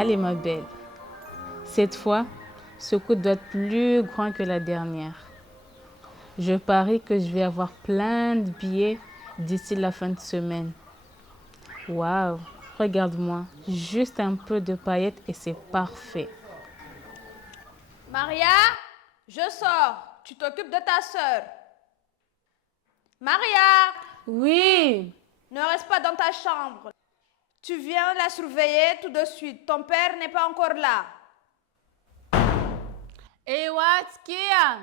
Allez, ma belle. Cette fois, ce coup doit être plus grand que la dernière. Je parie que je vais avoir plein de billets d'ici la fin de semaine. Waouh, regarde-moi. Juste un peu de paillettes et c'est parfait. Maria, je sors. Tu t'occupes de ta sœur. Maria, Oui. ne reste pas dans ta chambre. Tu viens la surveiller tout de suite. Ton père n'est pas encore là. Et what's Kia?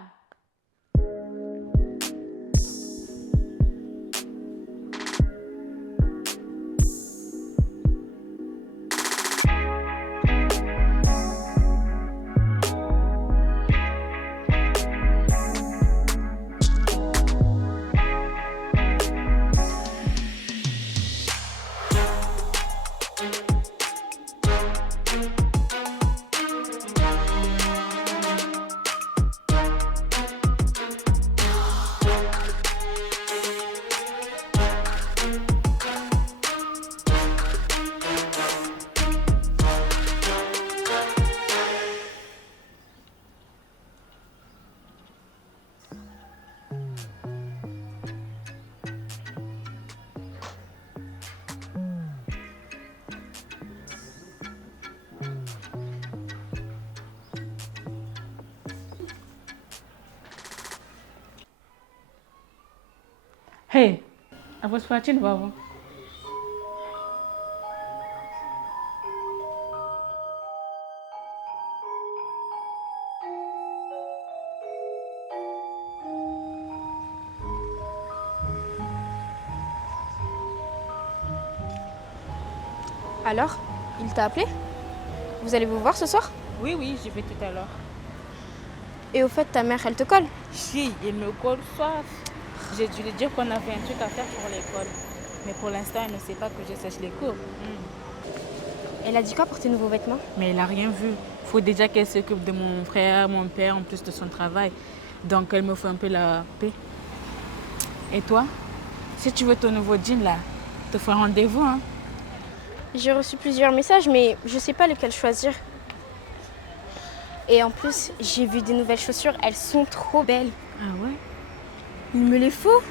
Hey, I was watching Baba. Alors, il t'a appelé? Vous allez vous voir ce soir? Oui, oui, j'y vais tout à l'heure. Et au fait, ta mère, elle te colle? Si, il me colle soif. J'ai dû lui dire qu'on avait un truc à faire pour l'école. Mais pour l'instant, elle ne sait pas que je sèche les cours. Elle a dit quoi pour tes nouveaux vêtements? Mais elle n'a rien vu. Il faut déjà qu'elle s'occupe de mon frère, mon père, en plus de son travail. Donc, elle me fait un peu la paix. Et toi, si tu veux ton nouveau jean, là, te ferai rendez-vous, hein? J'ai reçu plusieurs messages, mais je sais pas lequel choisir. Et en plus, j'ai vu des nouvelles chaussures, elles sont trop belles. Ah ouais? Il me les faut.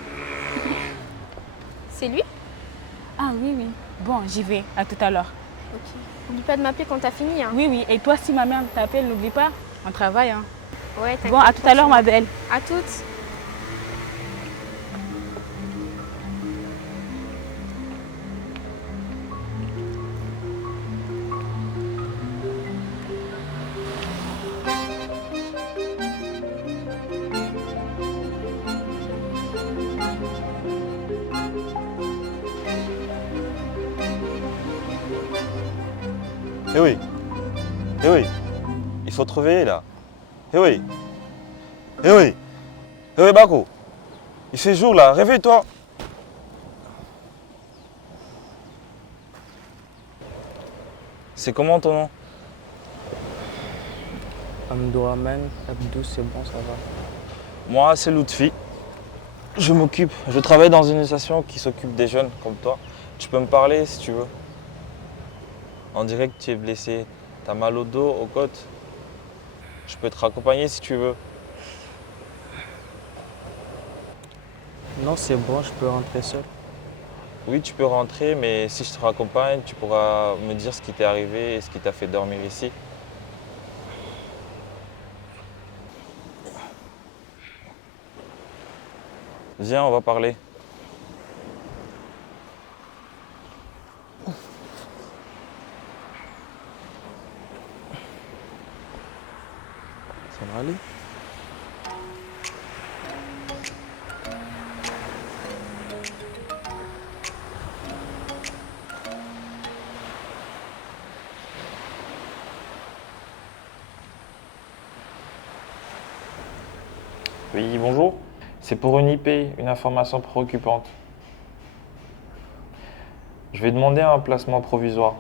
C'est lui? Ah oui, oui. Bon, j'y vais. À tout à l'heure. Ok. N'oublie pas de m'appeler quand t'as fini, hein. Oui, oui. Et toi, si ma mère t'appelle, n'oublie pas. On travaille, hein. Ouais, t'inquiète. Bon, à tout à l'heure, ma belle. À toutes. Eh oui, eh oui, il faut te réveiller là. Eh oui, eh oui, eh oui, Bako, il fait jour là, réveille-toi. C'est comment ton nom? Amdouraman, Abdou, c'est bon, ça va. Moi, c'est Lutfi. Je travaille dans une association qui s'occupe des jeunes comme toi. Tu peux me parler si tu veux. On dirait que tu es blessé. T'as mal au dos, aux côtes. Je peux te raccompagner si tu veux. Non, c'est bon, je peux rentrer seul. Oui, tu peux rentrer, mais si je te raccompagne, tu pourras me dire ce qui t'est arrivé et ce qui t'a fait dormir ici. Viens, on va parler. Ça va aller? Oui, bonjour. C'est pour une IP, une information préoccupante. Je vais demander un placement provisoire.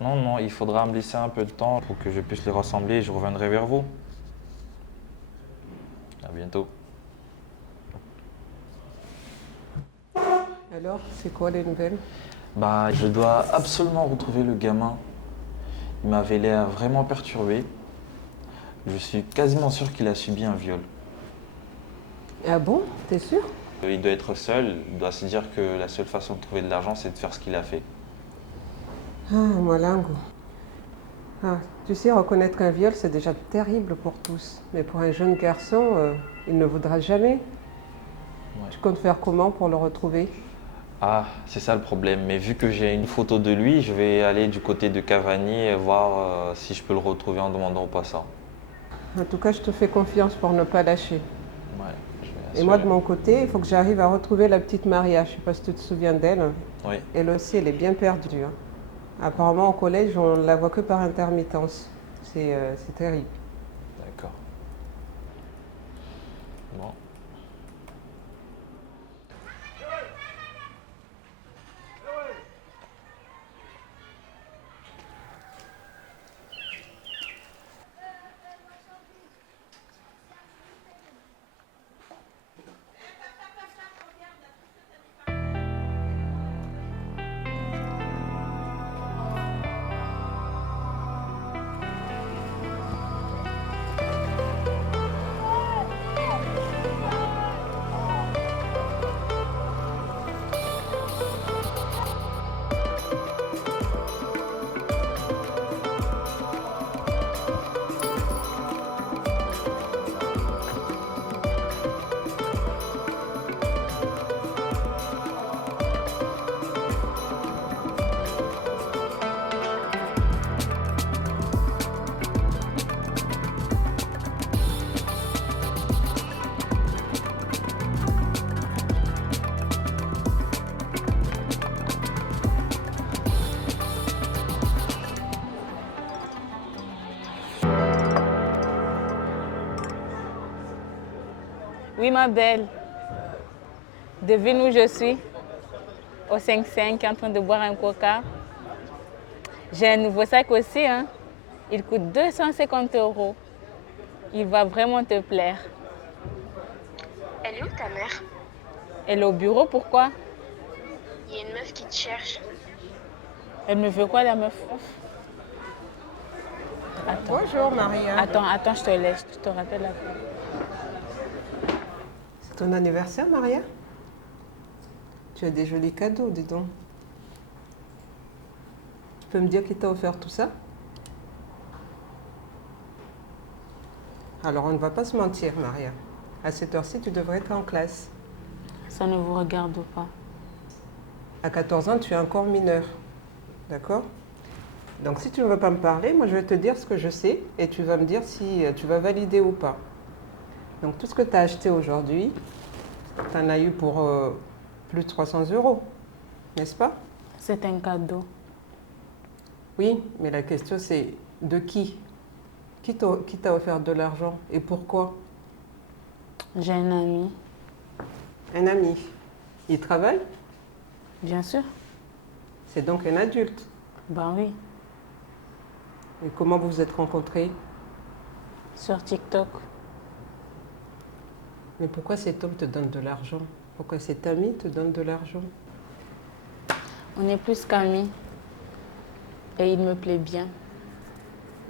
Non, non, il faudra me laisser un peu de temps pour que je puisse les rassembler et je reviendrai vers vous. À bientôt. Alors, c'est quoi les nouvelles? Bah, je dois absolument retrouver le gamin. Il m'avait l'air vraiment perturbé. Je suis quasiment sûr qu'il a subi un viol. Ah bon? T'es sûr? Il doit être seul, il doit se dire que la seule façon de trouver de l'argent, c'est de faire ce qu'il a fait. Ah, Molingo. Ah, tu sais, reconnaître un viol, c'est déjà terrible pour tous. Mais pour un jeune garçon, il ne voudra jamais. Ouais. Tu comptes faire comment pour le retrouver? Ah, c'est ça le problème. Mais vu que j'ai une photo de lui, je vais aller du côté de Cavani et voir si je peux le retrouver en demandant au passant. En tout cas, je te fais confiance pour ne pas lâcher. Ouais, je vais Et moi, de assurer. mon côté, il faut que j'arrive à retrouver la petite Maria. Je ne sais pas si tu te souviens d'elle. Oui, Elle aussi, elle est bien perdue, hein. Apparemment, au collège, on ne la voit que par intermittence. C'est terrible. d'accord. Bon. Oui, ma belle. Devine où je suis? Au 5-5, en train de boire un coca. J'ai un nouveau sac aussi, hein. Il coûte 250 €. Il va vraiment te plaire. Elle est où ta mère? Elle est au bureau, pourquoi? Il y a une meuf qui te cherche. Elle me veut quoi, la meuf? Attends, Bonjour, Maria. attends, je te laisse. Je te rappelle après. C'est ton anniversaire, Maria? Tu as des jolis cadeaux, dis donc. Tu peux me dire qui t'a offert tout ça? Alors, on ne va pas se mentir, Maria. À cette heure-ci, tu devrais être en classe. Ça ne vous regarde pas. À 14 ans, tu es encore mineur. D'accord? Donc, si tu ne veux pas me parler, moi, je vais te dire ce que je sais et tu vas me dire si tu vas valider ou pas. Donc, tout ce que tu as acheté aujourd'hui, tu en as eu pour plus de 300 €, n'est-ce pas? C'est un cadeau. Oui, mais la question c'est de qui? Qui t'a offert de l'argent et pourquoi? J'ai un ami, Un ami. Il travaille? bien sûr. C'est donc un adulte. Ben oui, Et comment vous vous êtes rencontrés? sur TikTok. Mais pourquoi cet homme te donne de l'argent? Pourquoi cet ami te donne de l'argent? On est plus qu'amis. Et il me plaît bien.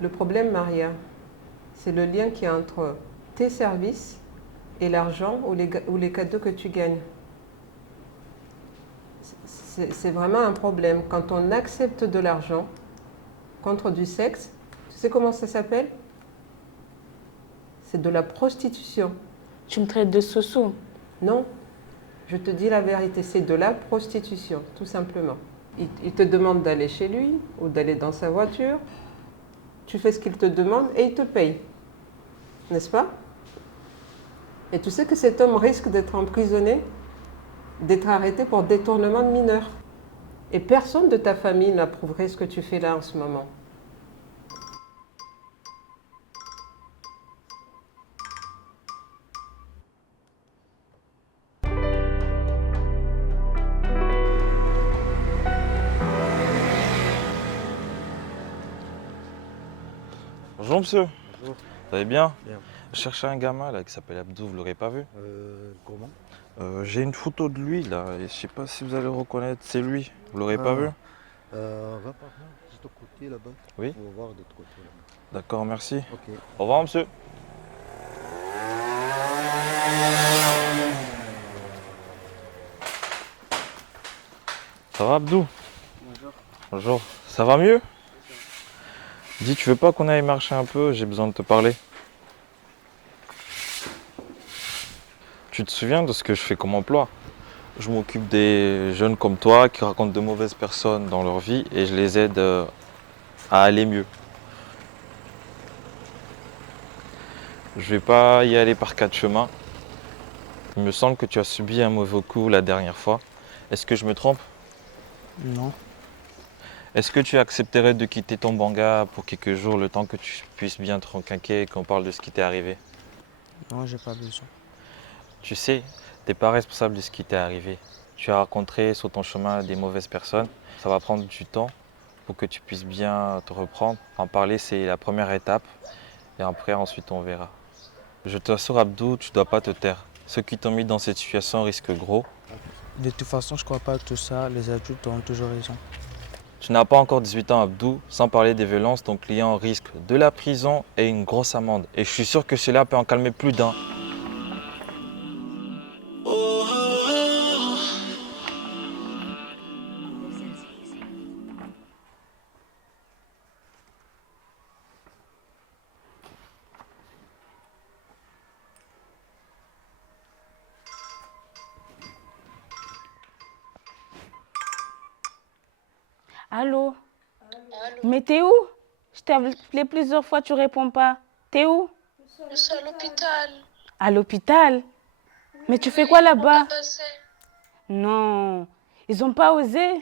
Le problème, Maria, c'est le lien qu'il y a entre tes services et l'argent ou les cadeaux que tu gagnes. C'est vraiment un problème. Quand on accepte de l'argent contre du sexe, tu sais comment ça s'appelle? C'est de la prostitution. Tu me traites de sous-sous. Non, je te dis la vérité, c'est de la prostitution, tout simplement. Il te demande d'aller chez lui ou d'aller dans sa voiture. Tu fais ce qu'il te demande et il te paye. N'est-ce pas? Et tu sais que cet homme risque d'être emprisonné, d'être arrêté pour détournement de mineurs. Et personne de ta famille n'approuverait ce que tu fais là en ce moment. Bonjour monsieur, Bonjour. vous allez bien? Bien. Je cherchais un gamin là qui s'appelle Abdou, vous l'aurez pas vu? Comment? J'ai une photo de lui là, et je sais pas si vous allez le reconnaître, c'est lui. Vous l'aurez pas vu? Va par là, juste au côté là-bas. Oui. On va voir de l'autre côté là. D'accord, merci. Ok. Au revoir, monsieur. Ça va, Abdou? Bonjour. Bonjour. Ça va mieux? Dis, tu veux pas qu'on aille marcher un peu? J'ai besoin de te parler. Tu te souviens de ce que je fais comme emploi? Je m'occupe des jeunes comme toi qui racontent de mauvaises personnes dans leur vie et je les aide à aller mieux. Je vais pas y aller par quatre chemins. Il me semble que tu as subi un mauvais coup la dernière fois. Est-ce que je me trompe? Non. Est-ce que tu accepterais de quitter ton banga pour quelques jours, le temps que tu puisses bien te requinquer et qu'on parle de ce qui t'est arrivé? Non, j'ai pas besoin. Tu sais, t'es pas responsable de ce qui t'est arrivé. Tu as rencontré sur ton chemin des mauvaises personnes. Ça va prendre du temps pour que tu puisses bien te reprendre. En parler, c'est la première étape. Et après, ensuite, on verra. Je t'assure, Abdou, tu dois pas te taire. Ceux qui t'ont mis dans cette situation risquent gros. De toute façon, je crois pas à tout ça. Les adultes ont toujours raison. Tu n'as pas encore 18 ans, Abdou. Sans parler des violences, ton client risque de la prison et une grosse amende. Et je suis sûr que cela peut en calmer plus d'un. Allô? Mais t'es où? Je t'ai appelé plusieurs fois, tu réponds pas. T'es où? Je suis à l'hôpital. À l'hôpital? Mais tu fais quoi là-bas? Non, ils ont pas osé.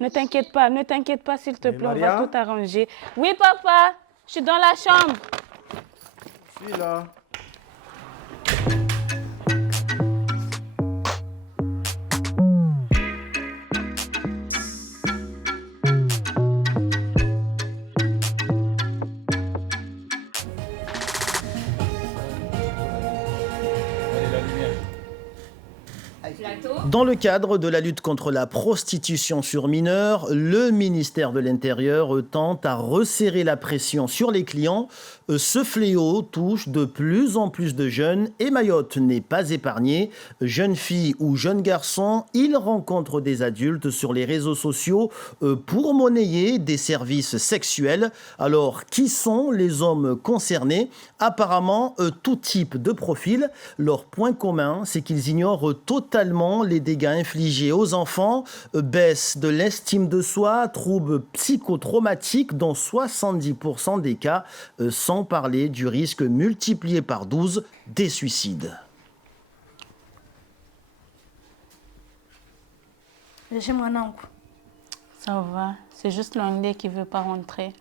Ne t'inquiète pas s'il te plaît, on va tout arranger. Oui papa, je suis dans la chambre. Je suis là. Dans le cadre de la lutte contre la prostitution sur mineurs, le ministère de l'Intérieur tente à resserrer la pression sur les clients. Ce fléau touche de plus en plus de jeunes et Mayotte n'est pas épargnée. Jeunes filles ou jeunes garçons, ils rencontrent des adultes sur les réseaux sociaux pour monnayer des services sexuels. Alors, qui sont les hommes concernés? Apparemment, tout type de profil. Leur point commun, c'est qu'ils ignorent totalement les dégâts infligés aux enfants, baisse de l'estime de soi, troubles psychotraumatiques dans 70% des cas, sans parler du risque multiplié par 12 des suicides. Ça va, c'est juste l'anglais qui veut pas rentrer.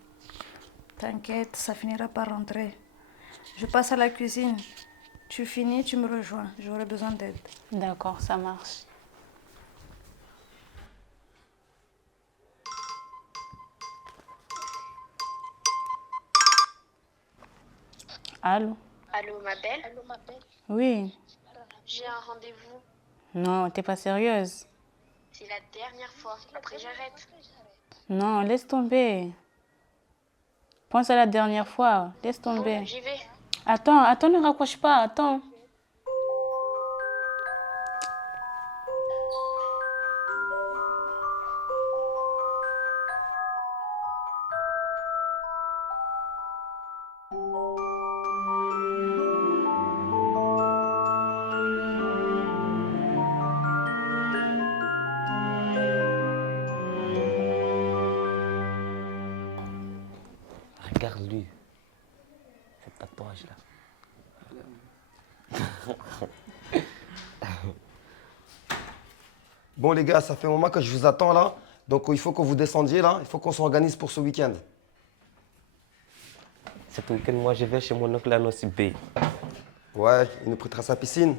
T'inquiète, ça finira par rentrer. Je passe à la cuisine. Tu finis, tu me rejoins. J'aurai besoin d'aide. D'accord, ça marche. Allô? Allô, ma belle? Oui. J'ai un rendez-vous. Non, t'es pas sérieuse. C'est la dernière fois. Après, j'arrête. Non, laisse tomber. Pense à la dernière fois. Laisse tomber. Bon, j'y vais. Attends, ne raccroche pas. Attends. Regarde-lui. Ce tatouage-là. Bon les gars, ça fait un moment que je vous attends là. Donc il faut que vous descendiez là. Il faut qu'on s'organise pour ce week-end. Cet week-end, moi, je vais chez mon oncle à Nossi Bay. Ouais, il nous prêtera sa piscine.